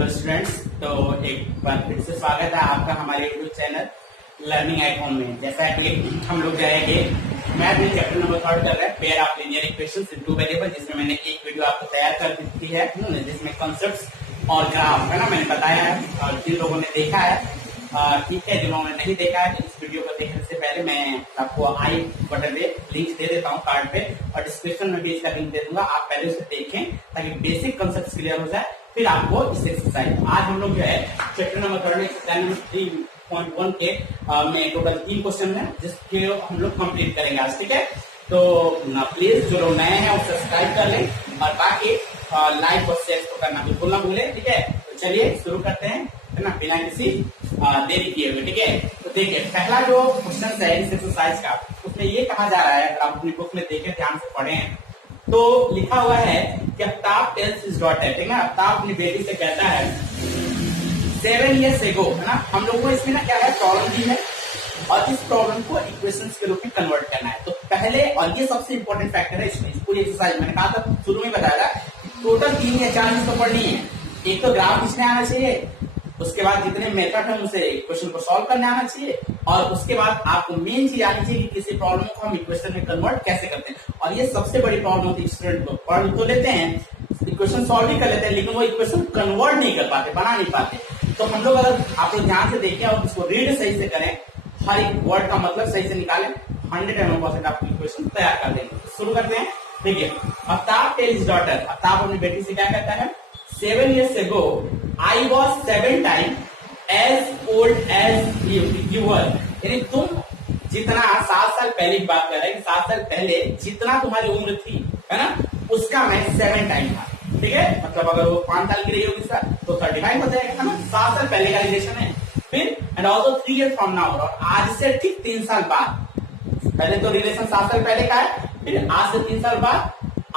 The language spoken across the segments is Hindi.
तो स्टूडेंट्स, तो एक बार फिर से स्वागत है आपका हमारे YouTube channel learning at home में। जैसा कि हम लोग जाएंगे मैथ में चैप्टर नंबर 3 कर रहे हैं, pair of linear equations in two variable, जिसमें मैंने एक वीडियो आपको तैयार कर दी है जिसमें कॉन्सेप्ट्स और ग्राफ है ना मैंने बताया है। और जिन लोगों ने देखा है ठीक है, जिन्होंने नहीं देखा है तो इस वीडियो को देखने से पहले मैं आपको आई बटन पे लिंक दे देता हूँ कार्ड पे, और डिस्क्रिप्शन में भी इसका लिंक दे दूंगा। आप पहले उसे देखें ताकि बेसिक कॉन्सेप्ट क्लियर हो जाए, फिर आपको इस एक्सरसाइज आज हम लोग जो है चैप्टर नंबर 3 एक्सरसाइज नंबर 3.1 के में टोटल 3 क्वेश्चन है जिसके हम लोग कंप्लीट करेंगे आज। ठीक है, तो प्लीज जो लोग नए हैं वो सब्सक्राइब कर लें और बाकी लाइक और शेयर को करना बिल्कुल ना भूलें। ठीक है, तो चलिए शुरू करते हैं है ना, बिना किसी देरी किए हुए। ठीक है, तो देखिए पहला जो क्वेश्चन है इस एक्सरसाइज का, उसमें ये कहा जा रहा है, अगर आप अपनी बुक में देखें ध्यान से पढ़ें तो लिखा हुआ है कि आफ्ताब टेल्स हिज डॉटर, ठीक है, आफ्ताब अपनी बेटी से कहता है 7 years ago, है ना। हम लोगों को इसमें ना क्या है, प्रॉब्लम दी है और इस प्रॉब्लम को इक्वेशंस के रूप में कन्वर्ट करना है। तो पहले, और ये सबसे इंपॉर्टेंट फैक्टर है इसमें, इस पूरी एक्सरसाइज मैंने कहा था शुरू में बताया था, टोटल 3 या 4 चीज तो पढ़नी है। एक तो ग्राफ खींचने आना चाहिए, उसके बाद जितने मेथड है उनसे क्वेश्चन को सॉल्व करने आना चाहिए, और उसके बाद आपको मेन चीज आनी चाहिए कि किसी प्रॉब्लम को हम इक्वेशन में कन्वर्ट कैसे करते हैं। और ये सबसे बड़ी प्रॉब्लम होती है, स्टूडेंट को पढ़ तो लेते हैं, इक्वेशन सॉल्व भी कर लेते हैं, लेकिन वो इक्वेशन कन्वर्ट नहीं कर पाते, बना नहीं पाते। तो हम लोग, अगर आप लोग ध्यान से देखें और उसको रीड सही से करें, हर एक वर्ड का मतलब सही से निकालें, 100% आपको इक्वेशन तैयार कर देंगे। तो शुरू करते हैं। देखिए, Aftab tell his daughter, Aftab अपनी बेटी से क्या कहता है, 7 years ago I was 7 times as old as you were, यानी तुम जितना 7 साल पहले की बात कर रहे हैं कि 7 साल पहले जितना तुम्हारी उम्र थी, है ना, उसका मैं 7 टाइम था। ठीक है, मतलब अगर वो 5 साल की रही होगी सर तो 35 हो जाएगा, है ना। 7 साल पहले का रिलेशन है। फिर and also 3 years from now, और आज से ठीक 3 साल बाद, पहले तो रिलेशन 7 साल पहले का है, फिर आज से 3 साल बाद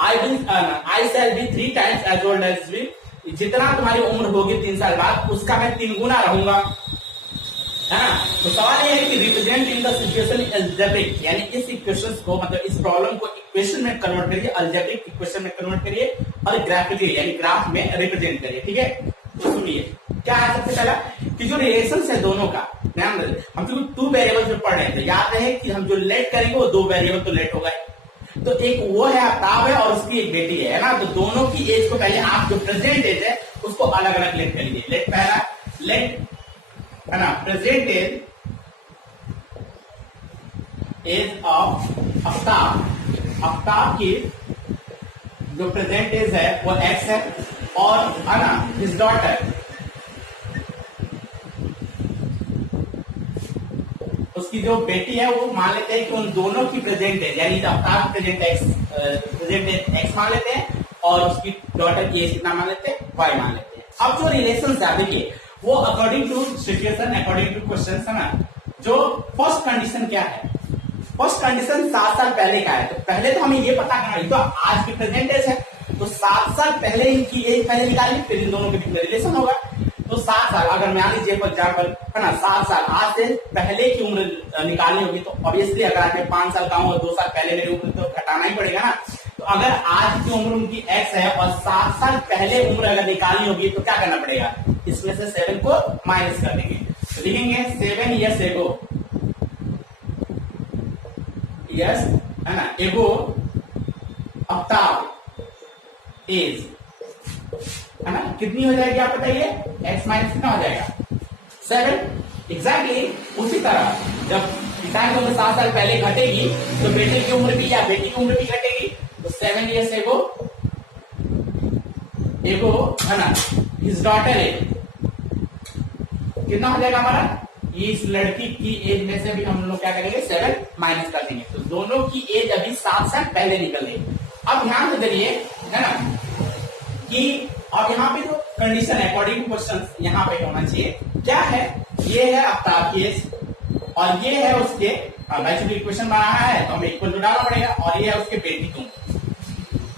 I shall be 3 times as old as you, जितना तुम्हारी उम्र होगी 3 साल बाद उसका मैं 3 गुना रहूंगा, है ना। तो सवाल ये है कि represent in the situation algebraic, यानी इस इक्वेशन को, मतलब इस प्रॉब्लम को इक्वेशन में कन्वर्ट करिए, अलजेब्रिक इक्वेशन में कन्वर्ट करिए, और ग्राफिकली यानी ग्राफ में रिप्रेजेंट करिए। ठीक है, तो सुनिए क्या है। सबसे पहला कि जो रिलेशन है दोनों का, ध्यान रखिए, हम जो 2 वेरिएबल में पढ़ रहे हैं तो याद रहे कि हम जो लेट करेंगे वो 2 वेरिएबल तो लेट होगा। तो एक वो है आफ्ताब है और उसकी एक बेटी है ना। तो दोनों की एज को पहले आप जो प्रेजेंट एज है उसको अलग अलग लेट करिए। लेट पहला लेट, है ना, present age of Aftab, Aftab की जो प्रेजेंट एज है वो x है, और है ना हिज डॉटर, उसकी जो बेटी है वो मान लेते हैं कि उन दोनों की प्रेजेंट है, यानी आफ्ताब प्रेजेंट एक्स मान लेते हैं और उसकी डॉटर की एज कितना मान लेते हैं, y मान लेते हैं। अब जो रिलेशन है देखिए वो according to situation, according to question, है ना। जो फर्स्ट कंडीशन क्या है, फर्स्ट कंडीशन 7 साल पहले का है। तो पहले तो हमें ये पता करना है, तो आज की प्रेजेंट एज है तो 7 साल पहले इनकी एज पहले निकालेंगे, फिर इन दोनों के बीच में रिलेशन होगा। तो 7 साल, अगर मान लीजिए फॉर एग्जाम्पल, है ना, 7 साल आज से पहले की उम्र निकालनी होगी, तो ऑब्वियसली अगर आपके 5 साल का और 2 साल पहले मेरी उम्र तो घटाना ही पड़ेगा ना। तो अगर आज की उम्र उनकी x है और 7 साल पहले उम्र अगर निकालनी होगी तो क्या करना पड़ेगा, इसमें से 7 को माइनस कर देंगे। तो लिखेंगे 7 years ago, यस, है ना, एगो आफ्ताब एज, है ना, कितनी हो जाएगी आप बताइए, x माइनस कितना हो जाएगा, 7। एग्जैक्टली उसी तरह जब पिता की उम्र 7 साल पहले घटेगी तो बेटे की उम्र भी या बेटी की उम्र भी घटेगी। तो 7 years ago एगो, है ना, हिज डॉटर एज कितना हो जाएगा हमारा, इस लड़की की एज में से भी हम लोग क्या करेंगे, 7 माइनस कर देंगे। तो दोनों की एज अभी 7 साल पहले निकल गई। अब ध्यान से करिए, है ना, कि अब यहाँ पे जो कंडीशन है अकॉर्डिंग टू क्वेश्चन यहाँ पे होना चाहिए, क्या है, ये है आफ्ताब की एज और ये है उसके, चूंकि इक्वेशन बनाना है तो हमें इक्वल टू डालना पड़ेगा, और ये है उसके बेटी की उम्र।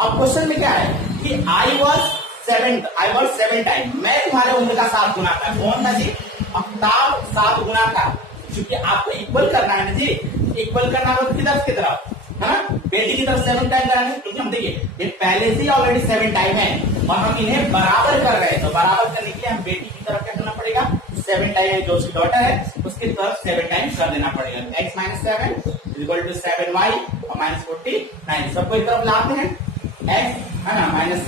अब क्वेश्चन में क्या है कि आई वॉज 7 टाइम, मैं तुम्हारे उम्र का 7 गुना था। कौन था जी, आफ्ताब 7 गुना था। क्योंकि आपको इक्वल करना है ना जी, इक्वल करना हो किधर की तरफ, है ना, बेटी की तरफ 7 टाइम कराएंगे, क्योंकि हम देखिए ये पहले से ऑलरेडी 7 टाइम है, और हम इन्हें बराबर कर रहे हैं, तो बराबर करने के लिए हम बेटी की तरफ क्या करना पड़ेगा, 7 टाइम जो उसकी डॉटर है उसकी तरफ 7 टाइम्स कर देना पड़ेगा। x minus 7 equal to 7y और माइनस 49, सबको एक तरफ लाते हैं, x है ना minus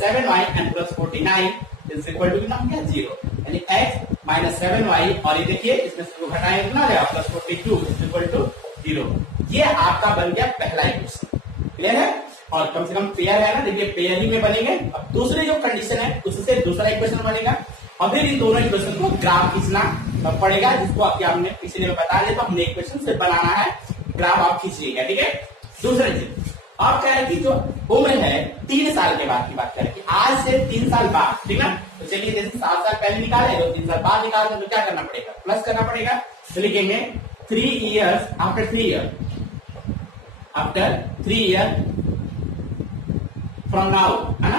7y and plus 49 is equal to कितना हो गया 0, यानी x माइनस 7y और ये देखिए इसमें से घटाएंगे कितना आ जाएगा प्लस 42 इज इक्वल टू 0। ये आपका बन गया पहला इक्वेशन, क्लियर है, और कम से कम पेयर है ना, देखिए पेयर ही में बनेंगे। अब दूसरी जो कंडीशन है उससे दूसरा इक्वेशन बनेगा, और फिर इन दोनों इक्वेशन को ग्राफ खींचना पड़ेगा, जिसको आपके हमने पिछले में बता दिया, तो हमने इक्वेशन से बनाना है, ग्राफ आप खींचिएगा, ठीक है। दूसरा चीज आप कह रहे कि जो उम्र है 3 साल के बाद की बात करें कि आज से 3 साल बाद, ठीक ना, तो चलिए जैसे 7 साल पहले निकाले तो 3 साल बाद निकालते हैं, तो क्या करना पड़ेगा, प्लस करना पड़ेगा, तो लिखेंगे 3 years after 3 years from now, है ना,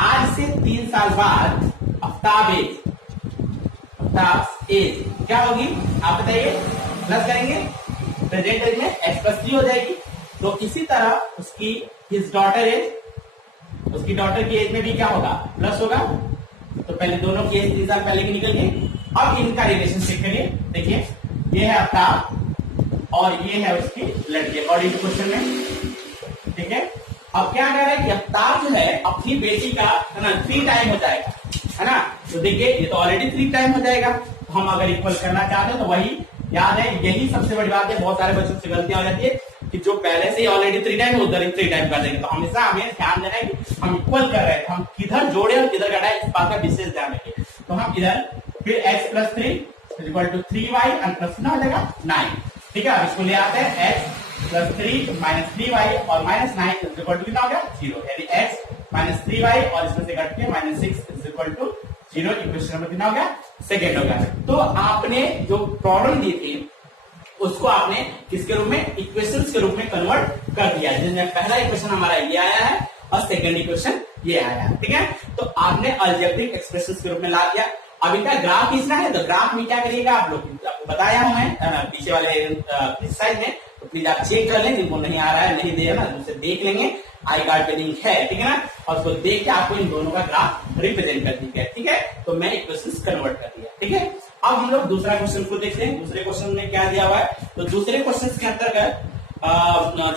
आज से 3 साल बाद आफ्ताब एज क्या होगी आप बताइए, प्लस करेंगे, प्रेजेंट एज में x प्लस 3 हो जाएगी, तो इसी तरह उसकी हिज डॉटर एज, उसकी डॉटर की एज में भी क्या होगा, प्लस होगा, तो पहले दोनों की एज 3 साल पहले की निकल गई। अब इनका रिलेशन चेक करिए, देखिए ये है आफ्ताब और ये है उसकी लड़की अकॉर्डिंग टू क्वेश्चन में, ठीक है। अब क्या कह रहा है कि आफ्ताब जो है अपनी बेटी का है ना 3 टाइम हो जाएगा, है ना, तो देखिए ये तो ऑलरेडी 3 टाइम हो जाएगा, तो हम अगर इक्वल करना चाहते हैं तो वही याद है, यही सबसे बड़ी बात है, बहुत सारे बच्चों से गलतियां हो जाती है कि जो पहले से ही ऑलरेडी 3 टाइम उधर ही 3 टाइम कर देंगे, तो हमेशा हमें ध्यान देना है कि हम इक्वल कर रहे हैं, तो हम किधर जोड़े और किधर घटाए इस बात का विशेष ध्यान रखिए। तो हम इधर फिर x plus 3 equal to 3y and plus कितना हो जाएगा 9, ठीक है। अब इसको ले आते हैं x प्लस 3 माइनस 3y और माइनस 9 इज इक्वल टू कितना हो गया 0, यानी x माइनस 3y और इसमें से घट के minus 6 is equal to 0, equation number कितना हो गया, सेकेंड हो गया। तो आपने जो प्रॉब्लम दी थी उसको आपने किसके रूप में, इक्वेशंस के रूप में कन्वर्ट कर दिया, जिसमें पहला इक्वेशन हमारा ये आया है और सेकंड इक्वेशन ये आया है, ठीक है। तो आपने अलजेब्रिक एक्सप्रेशंस के रूप में ला दिया। अब इनका ग्राफ खींचना है, तो ग्राफ में क्या करिएगा आप लोग, आपको बताया हूं मैं पीछे वाले एक्सरसाइज में, तो प्लीज आप चेक कर लें, जिनको नहीं आ रहा है नहीं दे रहा ना, उसे देख लेंगे, आई कार्ड पे लिंक है, ठीक है ना, और उसको देख के आपको इन दोनों का ग्राफ रिप्रेजेंट कर दिया, ठीक है। तो मैं इक्वेशंस कन्वर्ट कर दिया, ठीक है। अब हम लोग दूसरा क्वेश्चन को देखते हैं, दूसरे क्वेश्चन में क्या दिया हुआ है। तो दूसरे क्वेश्चन के अंतर्गत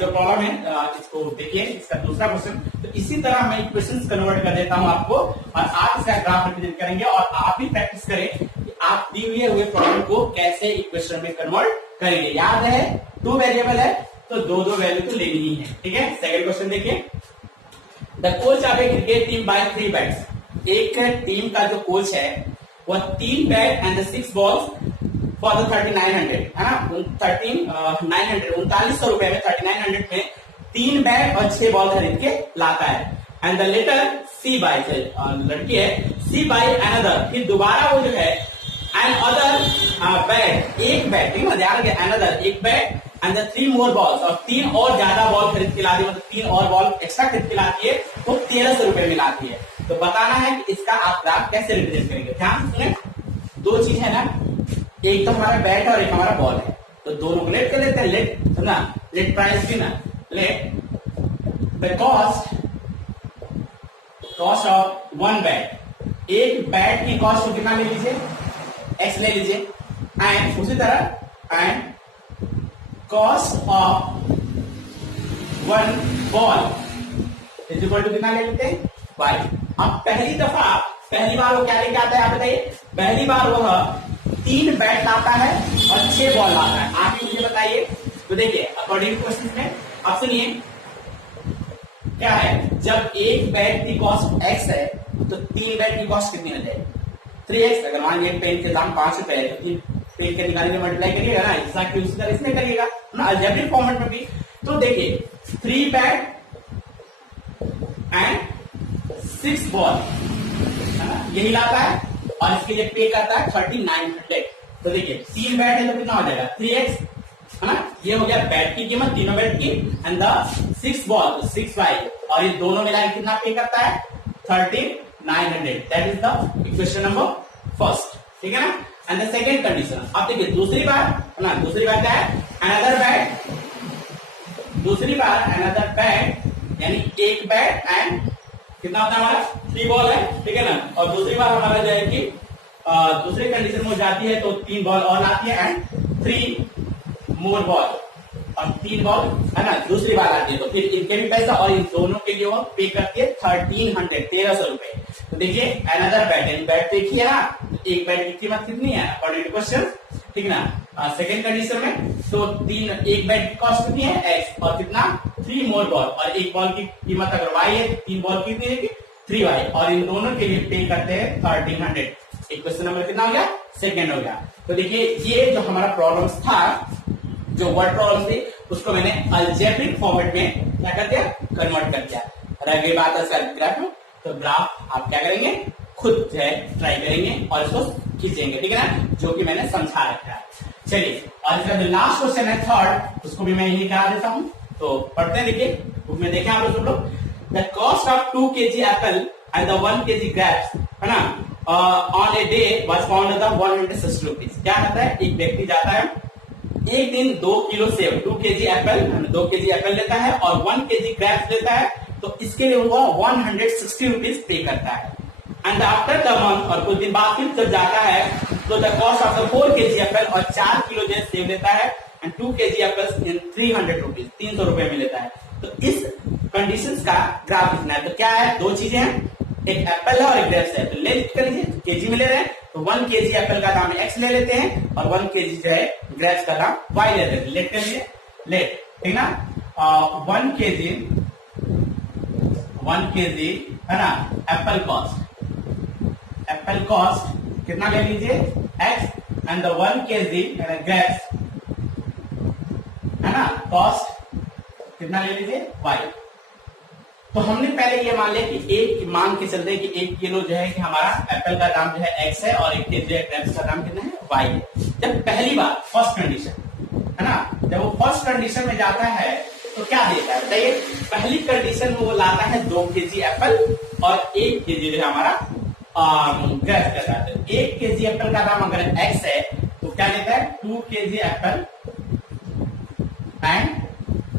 जो प्रॉब्लम है इसको देखिए, इसका दूसरा क्वेश्चन, तो इसी तरह मैं इक्वेशंस कन्वर्ट कर देता हूं आपको, और आप इसका ग्राफ रिप्रेजेंट करेंगे, और आप भी प्रैक्टिस करें कि आप दिए हुए प्रॉब्लम को कैसे इक्वेशन में कन्वर्ट करेंगे। याद है 2 वेरिएबल है तो 2 वैल्यू तो लेनी ही है, ठीक है। सेकंड क्वेश्चन देखिए, the coach of a cricket team buy 3 bats, एक टीम का जो कोच है वह 3 bat and 6 balls for the 3900, है ना, 3900 रुपए में 3900 में 3 बैट और 6 बॉल खरीद के लाता है, and the latter C buy, लड़की है, सी बाय अनदर, फिर दोबारा वो जो है एंड अदर बैट, एक बैट, ठीक है, ध्यान रखिए, अनदर एक bat and the 3 more balls, और 3 और ज्यादा बॉल खरीद के लाती है, मतलब 3 और बॉल एक्स्ट्रा खरीद के लाती है, तो 1300 रुपए में लाती है। तो बताना है कि इसका आप ग्राफ कैसे रिप्रेजेंट करेंगे। ध्यान सुने, 2 चीज है ना, एक तो हमारा बैट और एक हमारा बॉल है, तो दोनों को लेट कर लेते हैं, लेट समझा, लेट प्राइस भी ना, let the cost of 1 bat, एक बैट की कॉस्ट को कितना ले लीजिए, x ले लीजिए, एंड उसी तरह and cost of 1 ball is equal to कितना ले लेते हैं y। अब पहली बार वो क्या लेके आता है आप बताइए, पहली बार वह 3 बैट लाता है और 6 बॉल लाता है, आप ही मुझे बताइए। तो देखिए अकॉर्डिंग टू क्वेश्चन में आप सुनिए क्या है, जब एक बैट की कॉस्ट x है तो 3 बैट की कॉस्ट कितनी हो जाएगी 3x। अगर मान लीजिए पेन के दाम 5 रुपए है तो 3 पेन के निकालने में मल्टीप्लाई करिएगा ना, एग्जैक्टली उसी तरह इसमें करिएगा ना, अलजेब्रिक फॉर्मेट में भी। तो देखिए 3 बैट एंड 6 बॉल, है ना, यही लाता है और इसके लिए पे करता है 3900। तो देखिए 3 बैट है तो कितना हो जाएगा 3x, है ना, ये हो गया बैट की कीमत, तीनों बैट की, एंड द 6 बॉल 6y, और ये दोनों मिलाकर कितना पे करता है 3900। That is the equation number first, ठीक है ना। एंड द सेकेंड कंडीशन, अब देखिए दूसरी बार, है ना, दूसरी बार क्या है, अनदर बैट, दूसरी बार अनदर बैट, यानी एक बैट एंड कितना होता है हमारा 3 बॉल है, ठीक है ना। और दूसरी बार हमारा जो है कि दूसरी कंडीशन में हो जाती है तो 3 बॉल और आती है एंड 3 मोर बॉल और 3 बॉल है ना दूसरी बार आती है, तो फिर इनके भी पैसा और इन दोनों के लिए वो पे करती है 1300 रुपए। तो देखिए अनदर बैट, बैट देखिए ना, एक बैट की कीमत कितनी है अकॉर्डिंग टू क्वेश्चन, ठीक ना। सेकंड कंडीशन में तो एक बैट की कॉस्ट कितनी है x और कितना 3 मोर बॉल, और एक बॉल की कीमत अगर y है 3 बॉल कितनी है 3y, और इन दोनों के लिए पे करते हैं 1300। एक क्वेश्चन नंबर कितना हो गया, सेकंड हो गया। तो देखिए ये जो हमारा प्रॉब्लम्स था, जो वर्ड प्रॉब्लम थी, उसको मैंने अलजेब्रिक फॉर्मेट में क्या कर दिया, कन्वर्ट कर दिया। रह गई बात है ग्राफ में, तो ग्राफ आप क्या करेंगे, खुद जो है ट्राई करेंगे और इसको खींचेंगे, ठीक है ना, जो कि मैंने समझा रखा है। चलिए, और इसका जो लास्ट क्वेश्चन है थर्ड, उसको भी मैं यही करा देता हूं, तो पढ़ते हैं। देखिए बुक में देखें आप लोग, the cost of 2 kg apple and the 1 kg grapes, है ना, on a day was found the 160 rupees. क्या होता है, एक व्यक्ति जाता है एक दिन 2 किलो सेब, 2 kg एप्पल, 2 kg एप्पल लेता है और 1 kg ग्रेप्स लेता है, तो इसके लिए वो 160 रुपीज पे करता है। एंड आफ्टर द मंथ, और कुछ दिन बाद फिर जब जाता है तो the cost of the 4 kg Apple, और 4 किलो जो सेब लेता है and 2 kg apple in 300 rupees, 300 रुपए में लेता है। तो इस कंडीशंस का ग्राफ लिखना है। तो क्या है, दो चीजें हैं, एक एप्पल है और एक ग्रेप्स है, तो लेट कर लीजिए, केजी में ले रहे हैं, तो 1 kg एप्पल का दाम x ले लेते हैं और 1 kg जो है ग्रेप्स का दाम y ले लेते हैं। लेट कर लीजिए, लेट, ठीक ना। 1 kg है ना एप्पल कॉस्ट कितना ले लीजिए x and the 1 kg grapes है ना कॉस्ट कितना ले लीजिए y। तो हमने पहले ये मान लिया कि एक मान के चलते कि 1 किलो जो है कि हमारा एप्पल का दाम जो है x है और 1 kg ग्रेप्स का दाम कितना है y है। जब पहली बार फर्स्ट कंडीशन है ना, जब वो फर्स्ट कंडीशन में जाता है तो क्या देता है बताइए, पहली कंडीशन में वो लाता है 2 kg एप्पल और 1 kg जो है हमारा ग्रेप्स का दाम। 1 kg एप्पल का दाम अगर x है तो क्या लेता है 2 kg एप्पल एंड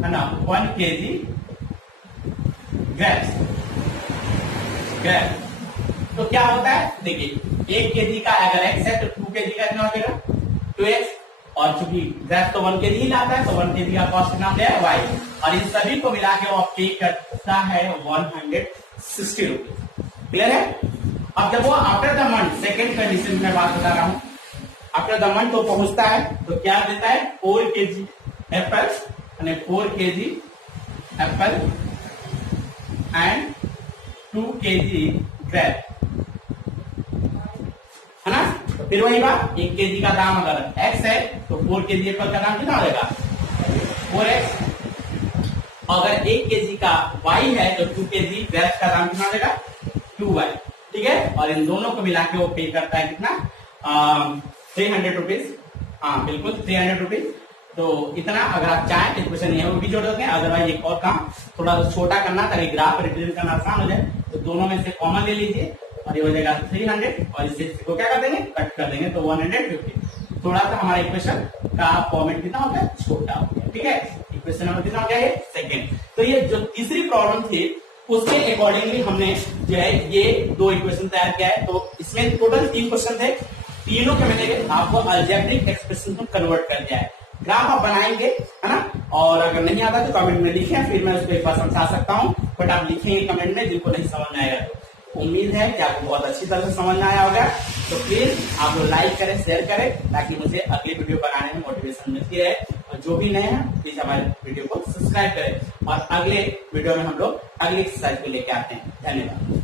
है ना 1 kg ग्रेप्स। तो क्या होता है, देखिए 1 kg का अगर x है तो 2 kg का कितना हो जाएगा 2x, और चूंकि ग्रेप्स तो 1 kg ही लाता है तो 1 kg का कॉस्ट कितना हो जाएगा y, और इन सभी को मिला के वो पे करता है 160 रुपीज। क्लियर है। अब जब वो after the month, second condition में बात बता रहा हूं, आफ्टर द मंथ तो पहुंचता है तो क्या देता है 4 kg apple, 4 kg apple and 2 kg grape, है ना। तो फिर वही बात, 1 kg का दाम अगर x है तो 4 kg एप्पल का दाम कितना हो जाएगा 4x, अगर 1 kg का y है तो 2 kg ग्रेप्स का दाम कितना हो जाएगा 2y, ठीक है। और इन दोनों को मिला के वो पे करता है कितना 300 रुपीज, हाँ बिल्कुल 300 रुपीज। तो इतना अगर आप चाहें तो क्वेश्चन ये भी जोड़ दोगे, अदरवाइज एक और काम थोड़ा छोटा करना ताकि ग्राफ रिप्रेजेंट करना आसान हो जाए, तो दोनों में से कॉमन ले लीजिए और ये हो जाएगा 300 और इससे को क्या कर देंगे, कट कर देंगे तो 150। थोड़ा सा हमारा इक्वेशन का फॉर्मेट कितना होता है, छोटा हो गया, ठीक है। इक्वेशन नंबर कितना हो गया है सेकेंड। तो ये जो तीसरी प्रॉब्लम थी उसके अकॉर्डिंगली हमने जो है ये 2 इक्वेशन तैयार किया है। तो इसमें टोटल 3 क्वेश्चन थे, तीनों के मैंने आपको अलजेब्रिक एक्सप्रेशन में कन्वर्ट कर दिया है। ग्राफ आप बनाएंगे, है ना, और अगर नहीं आता तो कमेंट में लिखें, फिर मैं उसको एक बार समझा सकता हूँ, बट आप लिखेंगे कमेंट में, जिनको नहीं समझ में आएगा तो उम्मीद है कि आपको बहुत अच्छी तरह से समझ में आया होगा। तो प्लीज आप लोग लाइक करें, शेयर करें, ताकि मुझे अगली वीडियो बनाने में मोटिवेशन मिलती रहे। और जो भी नए हैं प्लीज हमारे वीडियो को सब्सक्राइब करें, और अगले वीडियो में हम लोग अगली एक्सरसाइज को लेके आते हैं। धन्यवाद।